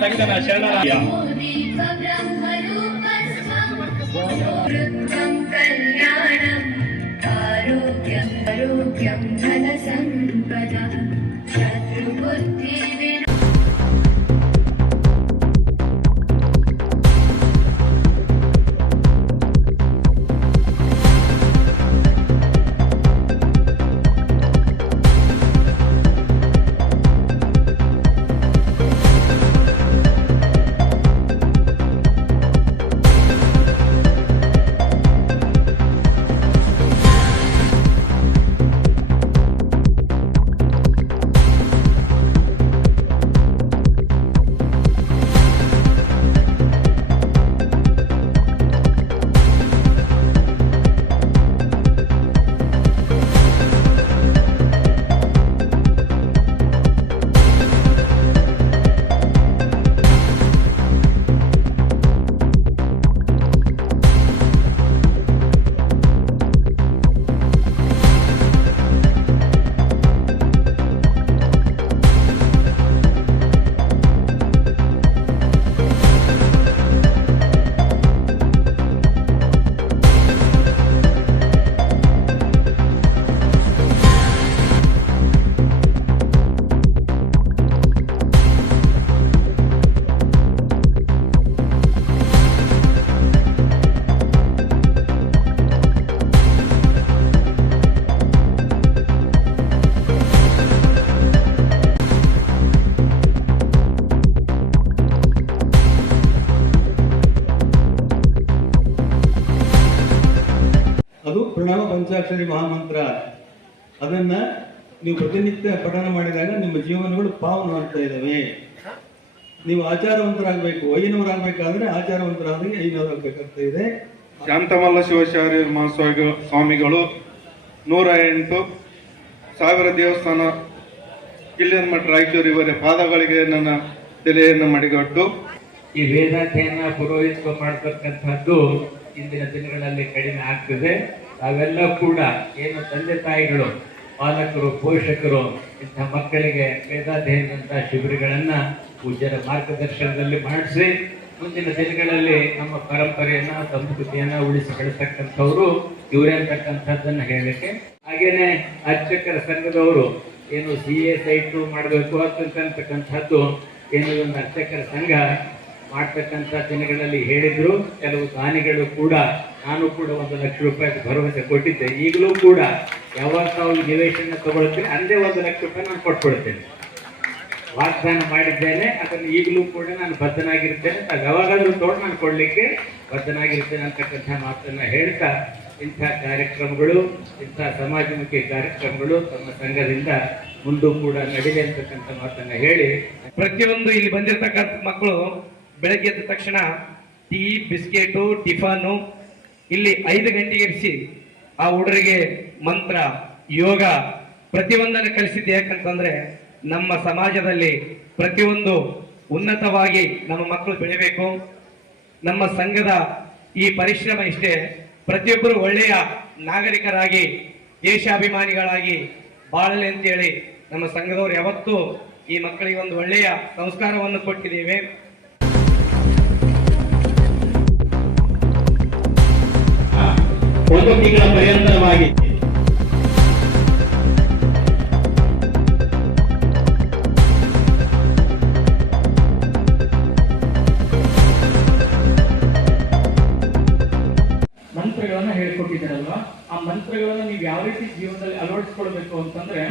संगीत शरणारा ಅದು ಪ್ರಣವ ಪಂಚಾಕ್ಷರಿ ಮಹಾಮಂತ್ರ. ಅದನ್ನ ನೀವು ಪ್ರತಿನಿತ್ಯ ಪಠನ ಮಾಡಿದಾಗ ನಿಮ್ಮ ಜೀವನಗಳು ಪಾವನವಾಗ್ತಾ ಇದ್ದಾವೆ ನೀವು ಆಚಾರವಂತರಾಗಬೇಕು ಐನವರಾಗಬೇಕಾದ್ರೆ ಆಚಾರವಂತರಾದಂಗೆ ಐನವರಾಗಬೇಕಾಗ್ತಾ ಇದೆ. ಶಾಂತಮಲ್ಲ ಶಿವಚಾರ್ಯ ಮಹಾಸ್ವಾಮಿಗಳು ಸ್ವಾಮಿಗಳು ನೂರ ಎಂಟು ಸಾವಿರ ದೇವಸ್ಥಾನ ಕಿಲ್ಲಿನ ಮಠ ರಾಯಚೂರು ಇವರ ಪಾದಗಳಿಗೆ ನನ್ನ ತಲೆಯನ್ನು ಮಡಿಗಟ್ಟು. ಈ ವೇದಾಧ್ಯಯನ ಪುರೋಹಿತ ಮಾಡತಕ್ಕಂಥದ್ದು ಇಂದಿನ ದಿನಗಳಲ್ಲಿ ಕಡಿಮೆ ಆಗ್ತದೆ. ಅವೆಲ್ಲ ಕೂಡ ಏನು ತಂದೆ ತಾಯಿಗಳು, ಪಾಲಕರು, ಪೋಷಕರು, ಇಂಥ ಮಕ್ಕಳಿಗೆ ವೇದಾಧ್ಯಯನದಂಥ ಶಿಬಿರಗಳನ್ನು ಪೂಜ್ಯರ ಮಾರ್ಗದರ್ಶನದಲ್ಲಿ ಮಾಡಿಸಿ, ಮುಂದಿನ ದಿನಗಳಲ್ಲಿ ನಮ್ಮ ಪರಂಪರೆಯನ್ನು, ಸಂಸ್ಕೃತಿಯನ್ನು ಉಳಿಸಿ ಕಳಿಸ್ತಕ್ಕಂಥವ್ರು ಇವರೇ ಅಂತಕ್ಕಂಥದ್ದನ್ನು ಹೇಳಲಿಕ್ಕೆ. ಹಾಗೇನೆ ಅರ್ಚಕರ ಸಂಘದವರು ಏನು ಸಿ ಎ ಸೈಟು ಮಾಡಬೇಕು ಅಂತಕ್ಕಂಥದ್ದು, ಏನು ಒಂದು ಅರ್ಚಕರ ಸಂಘ ಮಾಡ್ತಕ್ಕಂಥ ದಿನಗಳಲ್ಲಿ ಹೇಳಿದ್ರು, ಕೆಲವು ದಾನಿಗಳು ಕೂಡ ನಾನು ಕೂಡ ಒಂದು ಲಕ್ಷ ರೂಪಾಯಿ ಭರವಸೆ ಕೊಟ್ಟಿದ್ದೆ. ಈಗಲೂ ಕೂಡ ಯಾವಾಗ ತಾವು ನಿವೇಶನ ತಗೊಳ್ತೀನಿ ಅಂದೇ ಒಂದು ಲಕ್ಷ ರೂಪಾಯಿ ನಾನು ಕೊಟ್ಕೊಳ್ತೇನೆ. ವಾಗ್ದಾನ ಮಾಡಿದ್ದೇನೆ, ಅದನ್ನು ಈಗಲೂ ಕೂಡ ನಾನು ಬದ್ಧನಾಗಿರ್ತೇನೆ. ಅದು ಯಾವಾಗಾದ್ರೂ ತೋಡು ನಾನು ಕೊಡ್ಲಿಕ್ಕೆ ಬದ್ಧನಾಗಿರ್ತೇನೆ ಅಂತಕ್ಕಂಥ ಮಾತನ್ನು ಹೇಳ್ತಾ, ಇಂಥ ಕಾರ್ಯಕ್ರಮಗಳು, ಇಂಥ ಸಮಾಜಮುಖಿ ಕಾರ್ಯಕ್ರಮಗಳು ತಮ್ಮ ಸಂಘದಿಂದ ಮುಂದೂ ಕೂಡ ನಡೀಲಿ ಅಂತಕ್ಕಂಥ ಮಾತನ್ನ ಹೇಳಿ, ಪ್ರತಿಯೊಂದು ಇಲ್ಲಿ ಬಂದಿರತಕ್ಕಂಥ ಮಕ್ಕಳು ಬೆಳಗ್ಗೆ ಎದ್ದ ತಕ್ಷಣ ಟೀ, ಬಿಸ್ಕೆಟು ಟಿಫನು ಇಲ್ಲಿ ಐದು ಗಂಟೆಗೆ ಇರಿಸಿ ಆ ಹುಡುಗರಿಗೆ ಮಂತ್ರ, ಯೋಗ ಪ್ರತಿಯೊಂದನ್ನು ಕಲಿಸಿದ್ದು ಯಾಕಂತಂದ್ರೆ ನಮ್ಮ ಸಮಾಜದಲ್ಲಿ ಪ್ರತಿಯೊಂದು ಉನ್ನತವಾಗಿ ನಮ್ಮ ಮಕ್ಕಳು ಬೆಳಿಬೇಕು. ನಮ್ಮ ಸಂಘದ ಈ ಪರಿಶ್ರಮ ಇಷ್ಟೇ. ಪ್ರತಿಯೊಬ್ಬರು ಒಳ್ಳೆಯ ನಾಗರಿಕರಾಗಿ, ದೇಶಾಭಿಮಾನಿಗಳಾಗಿ ಬಾಳಲಿ ಅಂತೇಳಿ ನಮ್ಮ ಸಂಘದವರು ಯಾವತ್ತೂ ಈ ಮಕ್ಕಳಿಗೆ ಒಂದು ಒಳ್ಳೆಯ ಸಂಸ್ಕಾರವನ್ನು ಕೊಟ್ಟಿದ್ದೇವೆ. ಒಂದು ತಿಂಗಳ ಪರ್ಯಂತರವಾಗಿ ಮಂತ್ರಗಳನ್ನ ಹೇಳ್ಕೊಟ್ಟಿದ್ದಾರಲ್ವಾ? ಆ ಮಂತ್ರಗಳನ್ನ ನೀವು ಯಾವ ರೀತಿ ಜೀವನದಲ್ಲಿ ಅಳವಡಿಸ್ಕೊಳ್ಬೇಕು ಅಂತಂದ್ರೆ,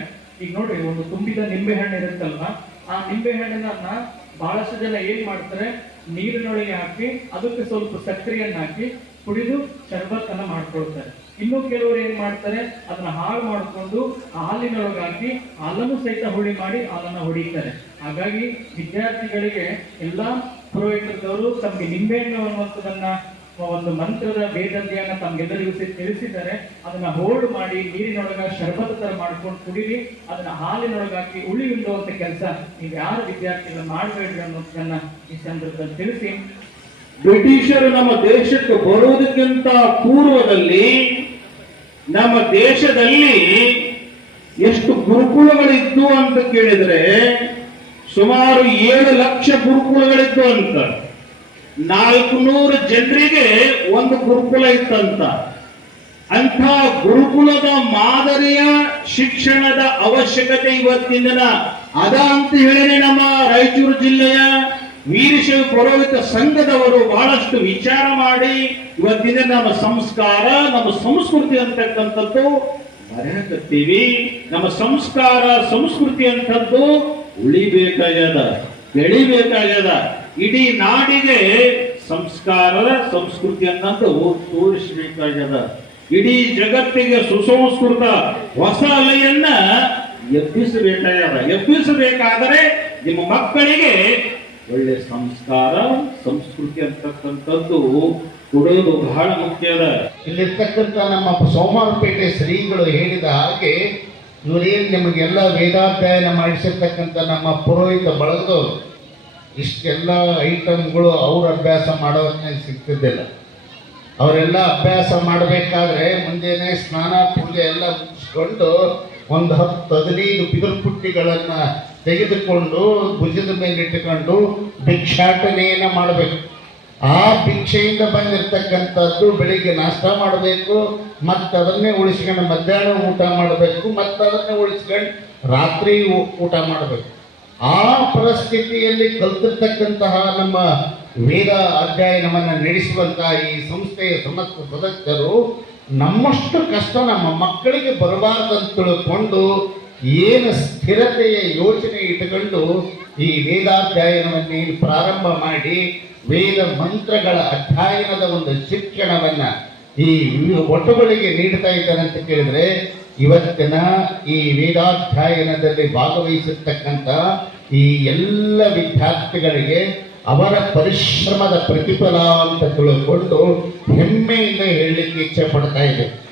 ಈಗ ನೋಡ್ರಿ, ಒಂದು ತುಂಬಿದ ನಿಂಬೆ ಹಣ್ಣು ಇರುತ್ತಲ್ವಾ? ಆ ನಿಂಬೆ ಹಣ್ಣನ್ನ ಬಹಳಷ್ಟು ಜನ ಏನ್ ಮಾಡ್ತಾರೆ? ನೀರಿನೊಳಗೆ ಹಾಕಿ, ಅದಕ್ಕೆ ಸ್ವಲ್ಪ ಸಕ್ಕರೆಯನ್ನ ಹಾಕಿ ಕುಡಿದು ಶರ್ಬತ್ತನ್ನು ಮಾಡ್ಕೊಳ್ತಾರೆ. ಇನ್ನು ಕೆಲವರು ಏನ್ ಮಾಡ್ತಾರೆ, ಅದನ್ನ ಹಾಳು ಮಾಡಿಕೊಂಡು ಹಾಲಿನೊಳಗೆ ಹಾಕಿ ಹಾಲನ್ನು ಸಹಿತ ಹುಳಿ ಮಾಡಿ ಹಾಲನ್ನು ಹೊಡಿತಾರೆ. ಹಾಗಾಗಿ ವಿದ್ಯಾರ್ಥಿಗಳಿಗೆ ಎಲ್ಲ ಪುರೋಹಿತರದವರು ತಮಗೆ ನಿಂಬೆಹಣ್ಣು ಅನ್ನುವಂಥದ್ದನ್ನ ಒಂದು ಮಂತ್ರದ ವೇದವ್ಯನ ತಮ್ಗೆಲ್ಲರಿಗೂ ತಿಳಿಸಿದ್ದಾರೆ. ಅದನ್ನ ಹೋಲ್ಡ್ ಮಾಡಿ ನೀರಿನೊಳಗ ಶರ್ಬತ್ ತರ ಮಾಡ್ಕೊಂಡು ಕುಡಿರಿ ಅದನ್ನ ಹಾಲಿನೊಳಗಾಕಿ ಉಳಿ ಉಂಡುವಂತ ಕೆಲಸ ನೀವು ಯಾರು ವಿದ್ಯಾರ್ಥಿಗಳು ಮಾಡಬೇಡ್ರಿ ಅನ್ನೋದನ್ನ ಈ ಸಂದರ್ಭದಲ್ಲಿ ತಿಳಿಸಿ ಬ್ರಿಟಿಷರು ನಮ್ಮ ದೇಶಕ್ಕೆ ಬರುವುದಕ್ಕಿಂತ ಪೂರ್ವದಲ್ಲಿ ನಮ್ಮ ದೇಶದಲ್ಲಿ ಎಷ್ಟು ಗುರುಕುಲಗಳಿದ್ದು ಅಂತ ಕೇಳಿದ್ರೆ ಸುಮಾರು ಏಳು ಲಕ್ಷ ಗುರುಕುಲಗಳಿದ್ದು ಅಂತ. ನಾಲ್ಕುನೂರು ಜನರಿಗೆ ಒಂದು ಗುರುಕುಲ ಇತ್ತಂತ. ಅಂಥ ಗುರುಕುಲದ ಮಾದರಿಯ ಶಿಕ್ಷಣದ ಅವಶ್ಯಕತೆ ಇವತ್ತಿನ ಅದ ಅಂತ ಹೇಳಿ ನಮ್ಮ ರಾಯಚೂರು ಜಿಲ್ಲೆಯ ವೀರಶೈವ ಪುರೋಹಿತ ಸಂಘದವರು ಬಹಳಷ್ಟು ವಿಚಾರ ಮಾಡಿ, ಇವತ್ತಿನ ನಮ್ಮ ಸಂಸ್ಕಾರ, ನಮ್ಮ ಸಂಸ್ಕೃತಿ ಅಂತಕ್ಕಂಥದ್ದು ಮರೆಯಕತ್ತೀವಿ. ನಮ್ಮ ಸಂಸ್ಕಾರ, ಸಂಸ್ಕೃತಿ ಅಂತದ್ದು ಉಳಿಬೇಕಾಗ್ಯದ, ಬೆಳಿಬೇಕಾಗ್ಯದ. ಇಡೀ ನಾಡಿಗೆ ಸಂಸ್ಕಾರದ ಸಂಸ್ಕೃತಿ ಅನ್ನೋದು ತೋರಿಸಬೇಕಾಗ್ಯದ. ಇಡೀ ಜಗತ್ತಿಗೆ ಸುಸಂಸ್ಕೃತ ಹೊಸ ಅಲೆಯನ್ನ ಎಬ್ಬಿಸಬೇಕಾಗ್ಯದ. ಎಬ್ಬಿಸಬೇಕಾದರೆ ನಿಮ್ಮ ಮಕ್ಕಳಿಗೆ ಒಳ್ಳೆ ಸಂಸ್ಕಾರ, ಸಂಸ್ಕೃತಿ ಅಂತಕ್ಕಂಥದ್ದು ಕೊಡೋದು ಬಹಳ ಮುಖ್ಯ ಅದ. ಇಲ್ಲಿರ್ತಕ್ಕಂಥ ನಮ್ಮ ಸೋಮವಾರಪೇಟೆ ಶ್ರೀಗಳು ಹೇಳಿದ ಹಾಗೆ, ಇವರೇನು ನಿಮಗೆಲ್ಲ ವೇದಾಧ್ಯಯನ ಮಾಡಿಸಿರ್ತಕ್ಕಂಥ ನಮ್ಮ ಪುರೋಹಿತ ಬಳಗದವರು, ಇಷ್ಟೆಲ್ಲ ಐಟಮ್ಗಳು ಅವ್ರ ಅಭ್ಯಾಸ ಮಾಡೋದನ್ನ ಸಿಗ್ತಿದ್ದಿಲ್ಲ. ಅವರೆಲ್ಲ ಅಭ್ಯಾಸ ಮಾಡಬೇಕಾದ್ರೆ ಮುಂಜಾನೆ ಸ್ನಾನ, ಪೂಜೆ ಎಲ್ಲ ಮುಗಿಸ್ಕೊಂಡು ಒಂದು ಹತ್ತು ಹದಿನೈದು ಬಿದಿರು ಪುಟ್ಟಿಗಳನ್ನು ತೆಗೆದುಕೊಂಡು ಭುಜದ ಮೇಲೆ ಇಟ್ಟುಕೊಂಡು ಭಿಕ್ಷಾಟನೆಯನ್ನು ಮಾಡಬೇಕು. ಆ ಭಿಕ್ಷೆಯಿಂದ ಬಂದಿರತಕ್ಕಂಥದ್ದು ಬೆಳಿಗ್ಗೆ ನಾಷ್ಟ ಮಾಡಬೇಕು ಮತ್ತು ಅದನ್ನೇ ಉಳಿಸ್ಕೊಂಡು ಮಧ್ಯಾಹ್ನ ಊಟ ಮಾಡಬೇಕು ಮತ್ತು ಅದನ್ನೇ ಉಳಿಸ್ಕೊಂಡು ರಾತ್ರಿ ಊಟ ಮಾಡಬೇಕು. ಆ ಪರಿಸ್ಥಿತಿಯಲ್ಲಿ ಕಲ್ತಿರ್ತಕ್ಕಂತಹ ನಮ್ಮ ವೇದ ಅಧ್ಯಯನವನ್ನು ನಡೆಸುವಂತಹ ಈ ಸಂಸ್ಥೆಯ ಸಮಸ್ತ ಸದಸ್ಯರು ನಮ್ಮಷ್ಟು ಕಷ್ಟ ನಮ್ಮ ಮಕ್ಕಳಿಗೆ ಬರಬಾರ್ದಂತ ತಿಳ್ಕೊಂಡು ಏನು ಸ್ಥಿರತೆಯ ಯೋಚನೆ ಇಟ್ಟುಕೊಂಡು ಈ ವೇದಾಧ್ಯಯನವನ್ನು ಪ್ರಾರಂಭ ಮಾಡಿ ವೇದ ಮಂತ್ರಗಳ ಅಧ್ಯಯನದ ಒಂದು ಶಿಕ್ಷಣವನ್ನ ಈ ಒಟ್ಟುಗಳಿಗೆ ನೀಡ್ತಾ ಇದ್ದಾರೆ ಅಂತ ಕೇಳಿದ್ರೆ, ಇವತ್ತಿನ ಈ ವೇದಾಧ್ಯಯನದಲ್ಲಿ ಭಾಗವಹಿಸಿರ್ತಕ್ಕಂಥ ಈ ಎಲ್ಲ ವಿದ್ಯಾರ್ಥಿಗಳಿಗೆ ಅವರ ಪರಿಶ್ರಮದ ಪ್ರತಿಫಲ ಅಂತ ತಿಳ್ಕೊಂಡು ಹೆಮ್ಮೆಯಿಂದ ಹೇಳಲಿಕ್ಕೆ ಇಚ್ಛೆ ಪಡ್ತಾ ಇದೆ.